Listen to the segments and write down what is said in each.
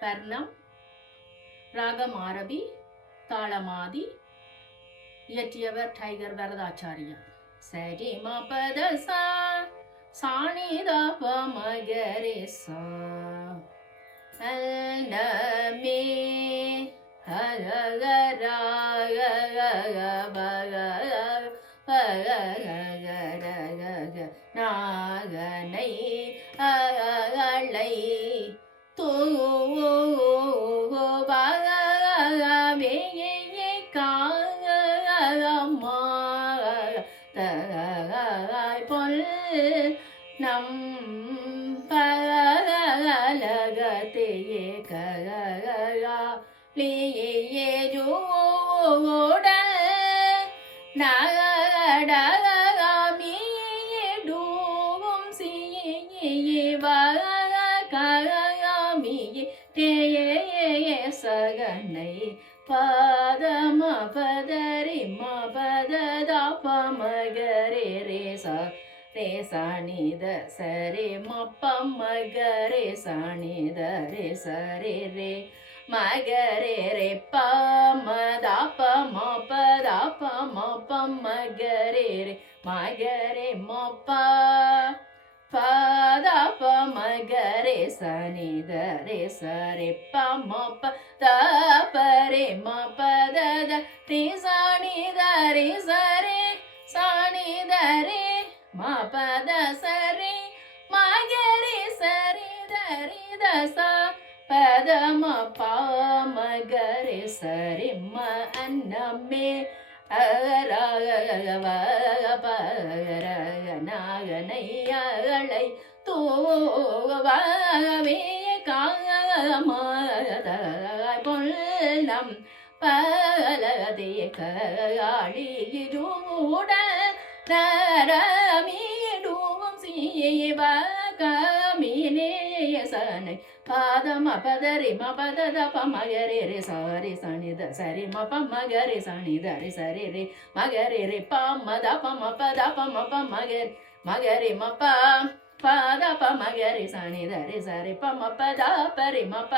பர்ணம், ராகம் ஆரபி, தாளமாதி. இயற்றியவர் டைகர் வரதாச்சாரியா. சரி மபத சா சாணிதா பமகரே சா அல்னமே நாகனை அலை தூவே காமா பொல் நம் பலகத்தையே கலியே ஜோட நகடமியும் சியமியே தேயே சகனை பதம பதரி மபததா பமகரே ரேசா ரே சாணித சரே மப்பமகரே சாணித ரே சரே ரே மகரே ரே பமதா பமபதா பமபமகரே ரே மகரே மப்ப பதா பமகரே சனித ரே சரே பமப தபரே மபதத ரே சாணித ரே சரே சாணித ரே மபத சரே மகரே சரி தரி தச பதம பாமகரே சரி ம அன்னமே நாகனையலை தூவே காமதாய் பொல்லம் பலதே காளியூட நரமீடும் சீவகமினேசனை பாதம பதரி மபதத பமகரே ரே சாரி சனித சரி மபமகரே சனிதரி சரி ரே மகரே ரே பமத பமபத பமபமகரே மகரே மப பத பமகரே சனிதரி சரி பமபத பரி மப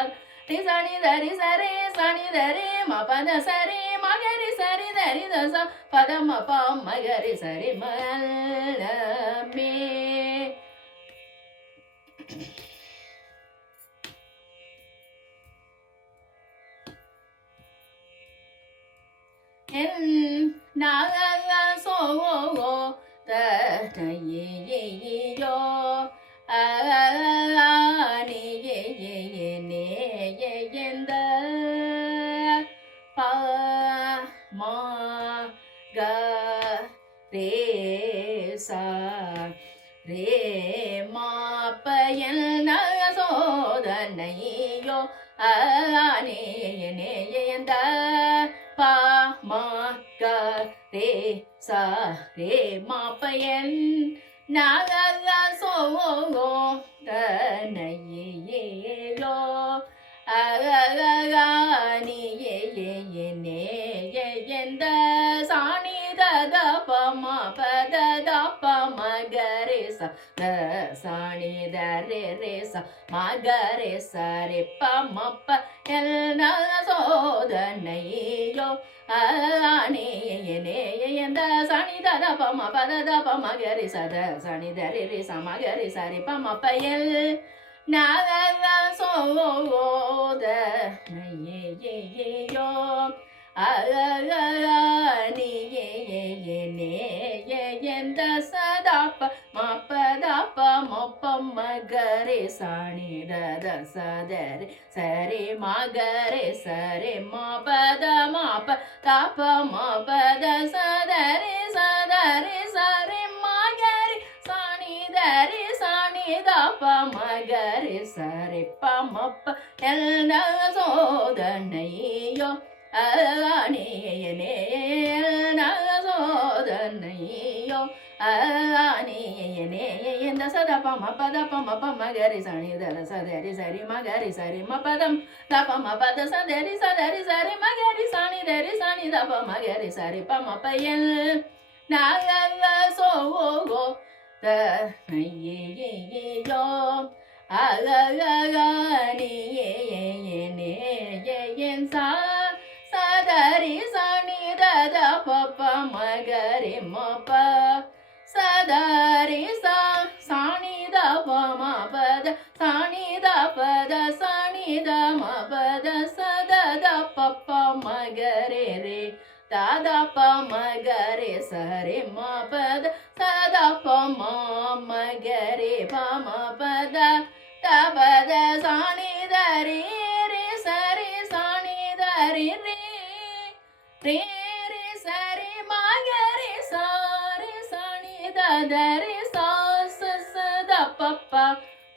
ரி சனிதரி சரி சனிதரி மபத சரி மகரி சரி தரி தச பதம பமகரி சரி மல்மே நாக சோ தயோ அனியந்த ப மா க ரே சா ரே மா பயல் நக சோதனையோ அனியந்த பா மா க ரே சா ரே மா பயன் நாக சோ தனையோ அகனியேந்த சாணி தத பம பதத பமகரே ச சாணி தரே ரே ச மகரே சரே பமப்ப எல்ன சோதனையோ அனியேந்த சாணி தத பம பதத பமகரே சத சாணி தரே ரே ச மகரே சரே பமப்ப எல் நாக சோத நையோ அனியேந்த சதாப்ப மப்பதாப்ப மொப்பமகரே சாணித சதரி சரி மகரே சரி மபத மப தாப்ப மபத சதரி சதரி சரி மகரி சாணிதரி சாணிதாப்ப மகரி சரி பமப்ப எல்ன சோதனையோ அனியேன சோதனையோ அனியேந்த சத பம பத பம பமகரி சனிதர சதரி சரி மகரி சரி மபதம் தபம பத சதரி சதரி சரி மகரி சனிதரி சனித பமகரி சரி பம பயல் நாக so தனையோ அகனியே sa sa da ri sa ni da da pa pa ma ga re ma pa sa da ri sa sa ni da pa ma pa da sa ni da pa da sa ni da ma pa da sa da da pa pa ma ga re re da da pa ma ga re sa re ma pa da sa da pa ma ga re pa ma pa da da pa da sa ni da ri re sa ni da ri re re re sa re ma ga re sa ni da da re sa sa sa da pa pa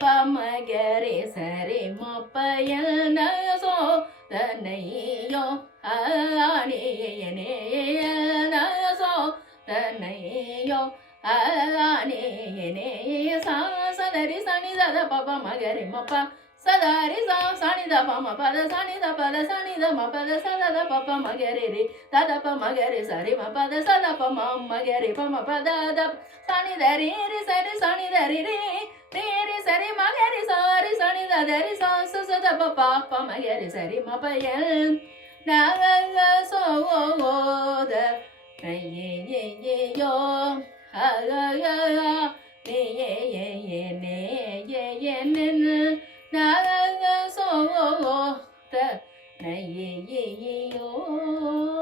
pa ma ga re sa re ma pa ya na so da nei yo a ni ne ya na so da nei yo a ni ne sa sa da ri sa ni da da pa pa ma ga re ma pa sa da ri sa sa ni da pa ma pa da sa ni da pa da sa ni da ma pa da sa da da pa pa ma ga re re da da pa ma ga re sa re ma pa da sa da pa ma ga re pa ma pa da da sa ni da ri re sa ni da ri re re re sa re ma ga re sa ni da da ri sa sa sa da pa pa ma ga re sa re ma pa ya na ga ga so o da ye ye yo ha ga ga ne ye ne ye ne na ga ga so o da na ye yo